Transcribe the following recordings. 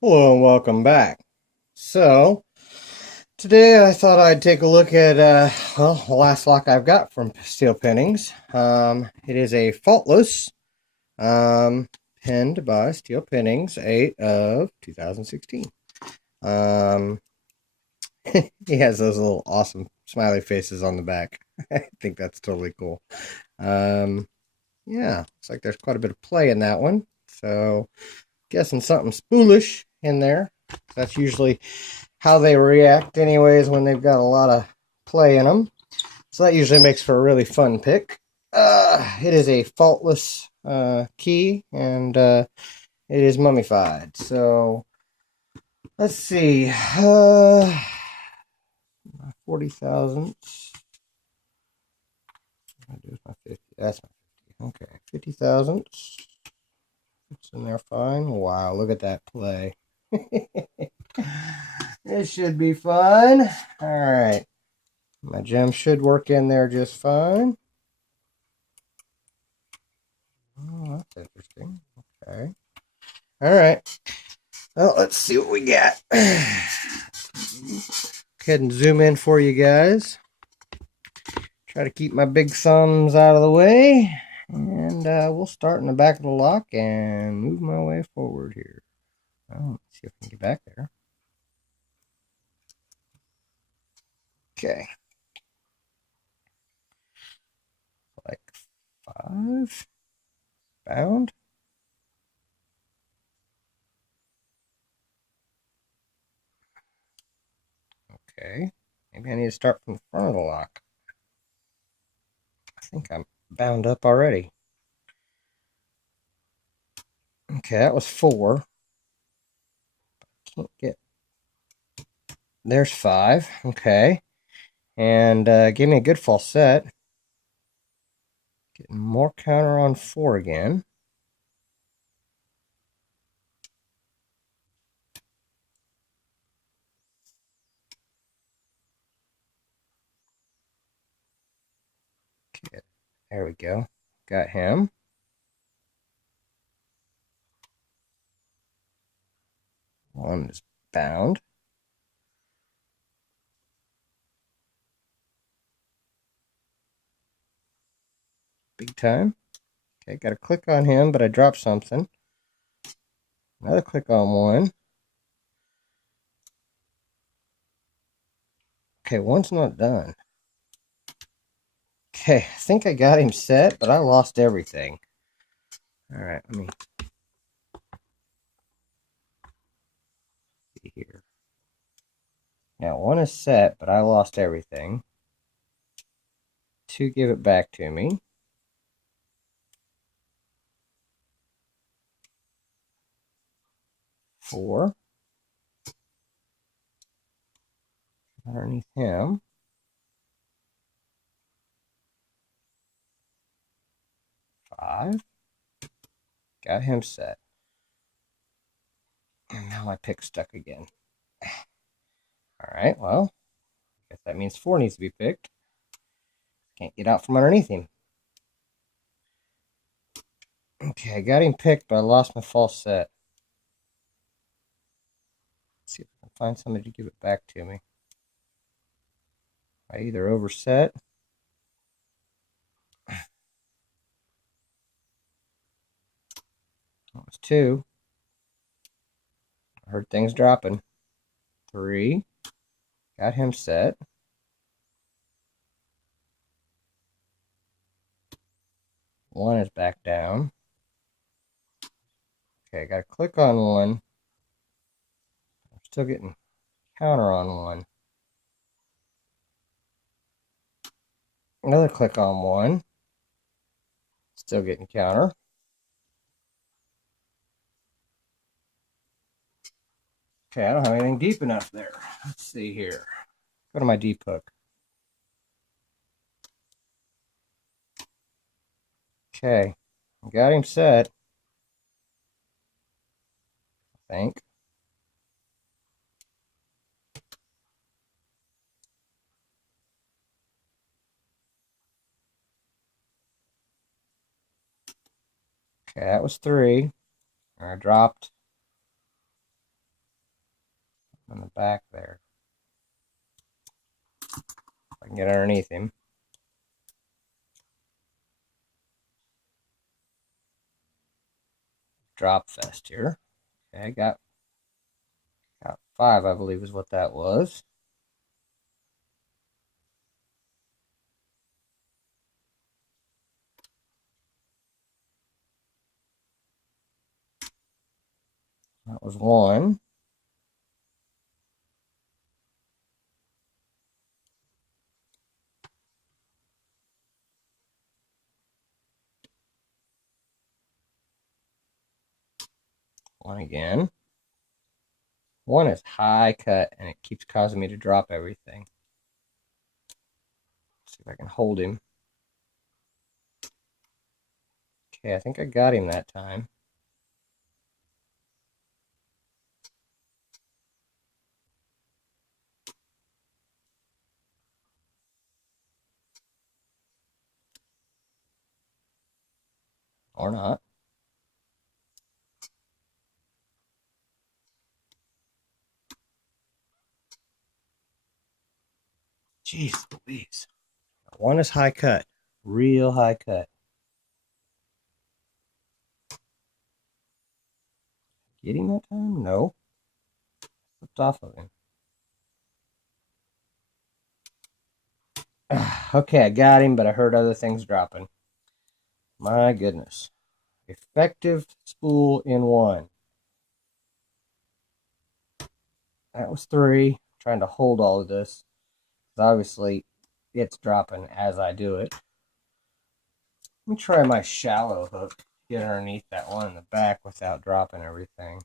Hello and welcome back. So, today I thought I'd take a look at, the last lock I've got from Steel Pinnings. It is a Faultless, pinned by Steel Pinnings, 8 of 2016. He has those little awesome smiley faces on the back. I think that's totally cool. Yeah, looks like there's quite a bit of play in that one. So, guessing something spoolish in there. That's usually how they react anyways when they've got a lot of play in them. So that usually makes for a really fun pick. It is a faultless key, and it is mummified. So let's see. 40 thousandths. My 50. That's my 50. Okay, 50 thousandths. It's in there fine. Wow, look at that play. It should be fun. All right. My gem should work in there just fine. Oh, that's interesting. Okay. All right. Well, let's see what we got. Go ahead and zoom in for you guys. Try to keep my big thumbs out of the way. And we'll start in the back of the lock and move my way forward here. Well, let's see if I can get back there. Okay. Like 5. Bound. Okay. Maybe I need to start from the front of the lock. I think I'm bound up already. Okay, that was 4. Can't get. There's 5. Okay. And give me a good false set. Getting more counter on 4 again. Okay, there we go. Got him. One is bound. Big time. Okay, got to click on him, but I dropped something. Another click on 1. Okay, 1's not done. Okay, I think I got him set, but I lost everything. All right, let me see here. Now, 1 is set, but I lost everything. 2, give it back to me. 4. Underneath him. 5. Got him set. And now my pick stuck again. Alright, well, I guess that means 4 needs to be picked. Can't get out from underneath him. Okay, I got him picked, but I lost my false set. Let's see if I can find somebody to give it back to me. I either overset. That was 2. I heard things dropping. 3. Got him set. 1 is back down. Okay, I gotta click on 1. I'm still getting counter on 1. Another click on 1. Still getting counter. Okay, I don't have anything deep enough there. Let's see here. Go to my deep hook. Okay, got him set. I think. Okay, that was 3. I dropped on the back there. If I can get underneath him. Drop fest here. Okay, got 5, I believe is what that was. That was 1. One again. 1 is high cut, and it keeps causing me to drop everything. Let's see if I can hold him. Okay, I think I got him that time. Or not. Jeez Louise. 1 is high cut. Real high cut. Get him that time? No. Slipped off of him. Okay, I got him, but I heard other things dropping. My goodness. Effective spool in 1. That was 3. Trying to hold all of this. Obviously, it's dropping as I do it. Let me try my shallow hook. Get underneath that one in the back without dropping everything.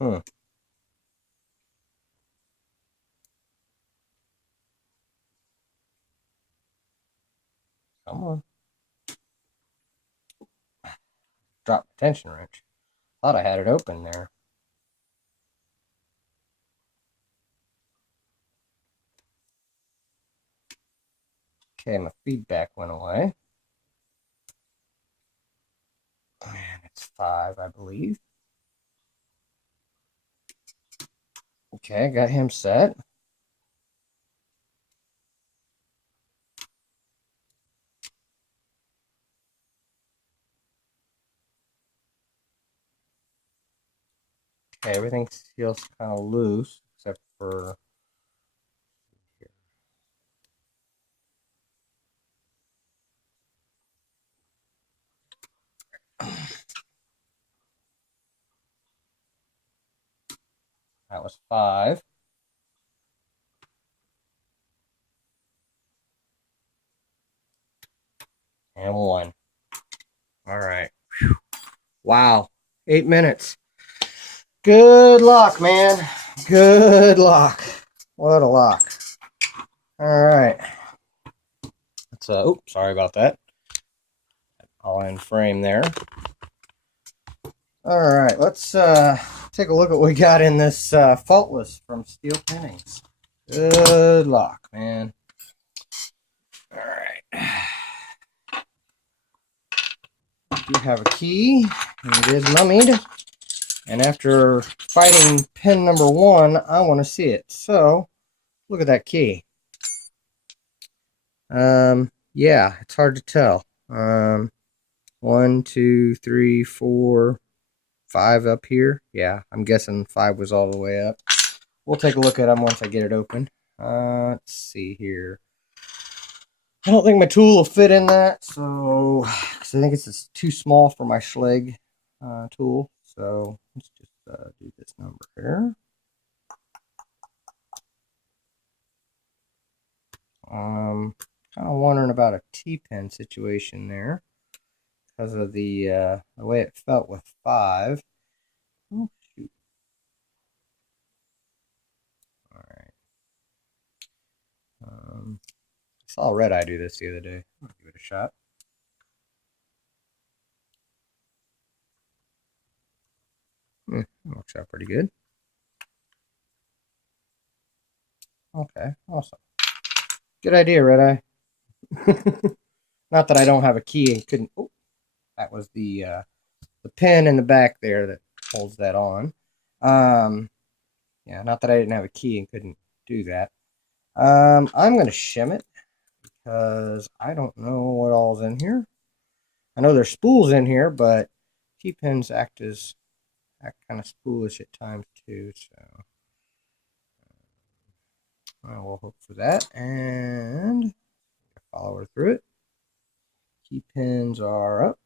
Hmm. Come on. Drop the tension wrench. Thought I had it open there. Okay, my feedback went away. And it's 5, I believe. Okay, got him set. Okay, everything feels kind of loose except for here. That was 5. And 1. All right. Whew. Wow. 8 minutes. Good luck, man. Good luck. What a lock. All right. Let's, sorry about that. All in frame there. All right, let's take a look at what we got in this Faultless from Steel Pinnings. Good luck, man. All right. We have a key, and it is mummied. And after fighting pin number 1, I want to see it. So, look at that key. Yeah, it's hard to tell. 1, 2, 3, 4, 5 up here. Yeah, I'm guessing 5 was all the way up. We'll take a look at them once I get it open. Let's see here. I don't think my tool will fit in that, so because I think it's just too small for my Schlage tool. So let's just do this number here. Kind of wondering about a T-pin situation there because of the way it felt with 5. Oh shoot! All right. I saw Red Eye do this the other day. I'll give it a shot. Works out pretty good. Okay, awesome. Good idea, Red Eye. Not that I don't have a key and couldn't. Oh, that was the pin in the back there that holds that on. Yeah, not that I didn't have a key and couldn't do that. I'm gonna shim it because I don't know what all's in here. I know there's spools in here, but T-pins act kind of spoolish at times too. So I will hope for that and follow her through it. T-pins are up.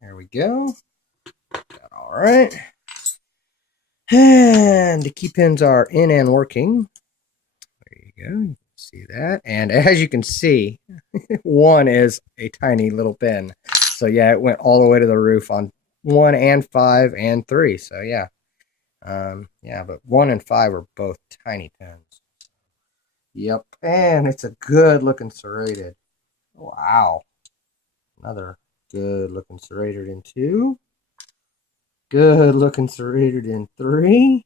There we go. Got all right. And the key pins are in and working. There you go. You can see that. And as you can see, one is a tiny little pin. So yeah, it went all the way to the roof on 1 and 5 and 3. So yeah. Yeah, but 1 and 5 are both tiny pins. Yep. And it's a good looking serrated. Wow. Another good looking serrated in 2. Good looking serrated in 3.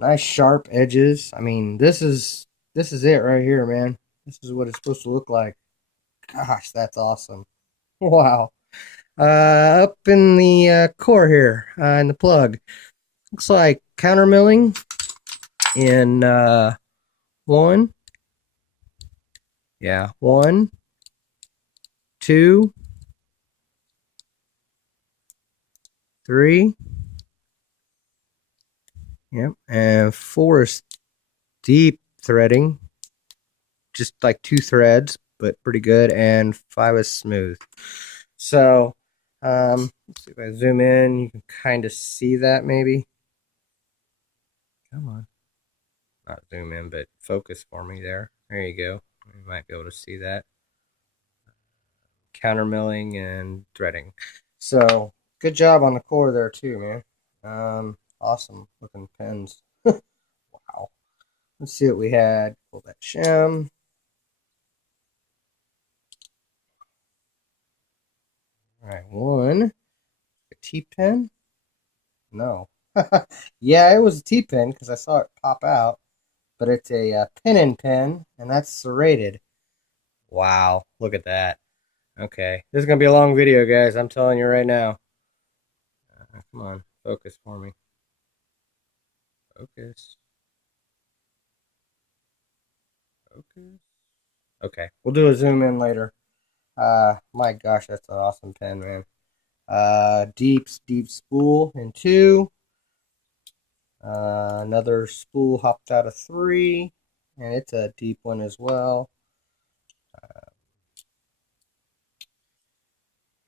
Nice sharp edges. I mean, this is it right here, man. This is what it's supposed to look like. Gosh, that's awesome. Wow. Up in the core here, in the plug. Looks like counter milling in 1. Yeah, 1, 2, 3. Yep, and 4 is deep threading, just like 2 threads, but pretty good. And 5 is smooth. So, let's see if I zoom in, you can kind of see that maybe. Come on, not zoom in, but focus for me there. There you go. You might be able to see that. Counter milling and threading. So, good job on the core there too, man. Awesome looking pins. Wow. Let's see what we had. Pull that shim. All right, 1. A T-pin. No. Yeah, it was a T-pin because I saw it pop out. But it's a pin, and that's serrated. Wow, look at that. Okay, this is going to be a long video, guys. I'm telling you right now. Come on, focus for me. Focus. Focus. Okay, we'll do a zoom in later. My gosh, that's an awesome pen, man. Deep spool in 2. Another spool hopped out of 3, and it's a deep one as well.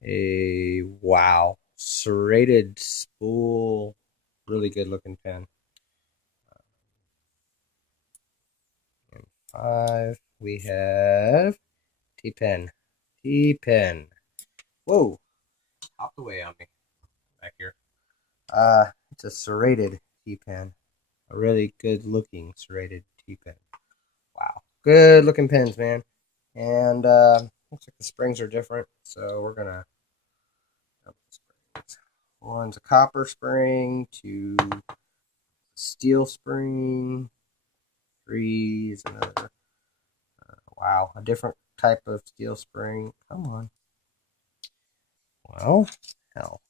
A wow, serrated spool, really good looking pen. And 5, we have T-pen. T-pen. Whoa, hopped away on me back here. It's a serrated T-pen. A really good looking serrated T-pen. Wow, good looking pens, man. And looks like the springs are different, so we're gonna. One's a copper spring, 2 steel spring, 3 is another. Wow, a different type of steel spring. Come on. Well, hell.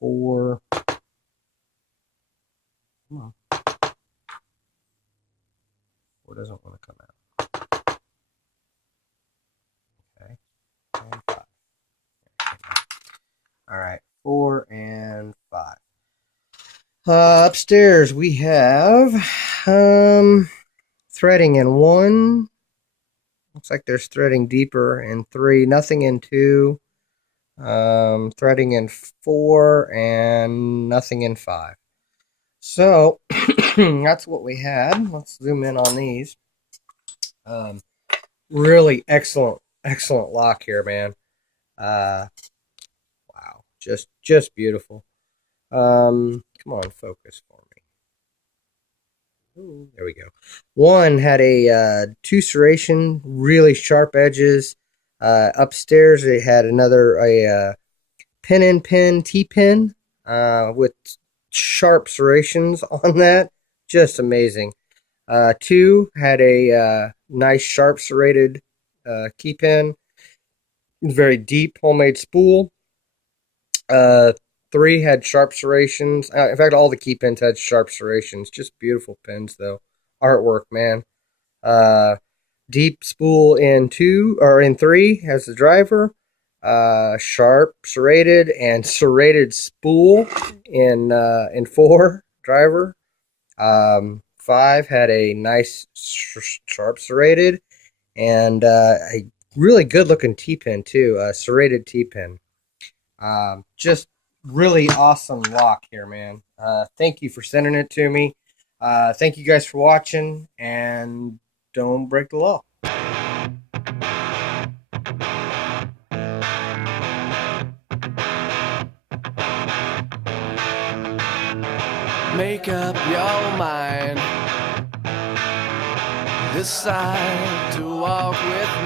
4. Come on. 4 doesn't want to come out. Okay. And 5. All right. 4 and 5. Upstairs we have threading in 1. Looks like there's threading deeper in 3. Nothing in 2. Threading in 4 and nothing in 5. So that's what we had. Let's zoom in on these. Really excellent lock here, man. Wow, just beautiful. Come on, focus for me. Ooh, there we go. 1 had a 2 serration, really sharp edges. Upstairs they had a pin and pin T-pin with sharp serrations on that. Just amazing. Two had a nice sharp serrated key pin. Very deep homemade spool. Uh, Three had sharp serrations. In fact, all the key pins had sharp serrations. Just beautiful pins, though. Artwork, man. Uh, Deep spool in two or in three has the driver. Sharp serrated and serrated spool in four driver. Five had a nice sharp serrated and a really good looking T-pin too, a serrated T-pin. Just really awesome lock here, man. Thank you for sending it to me. Thank you guys for watching, and don't break the law. Make up your mind. Decide to walk with me.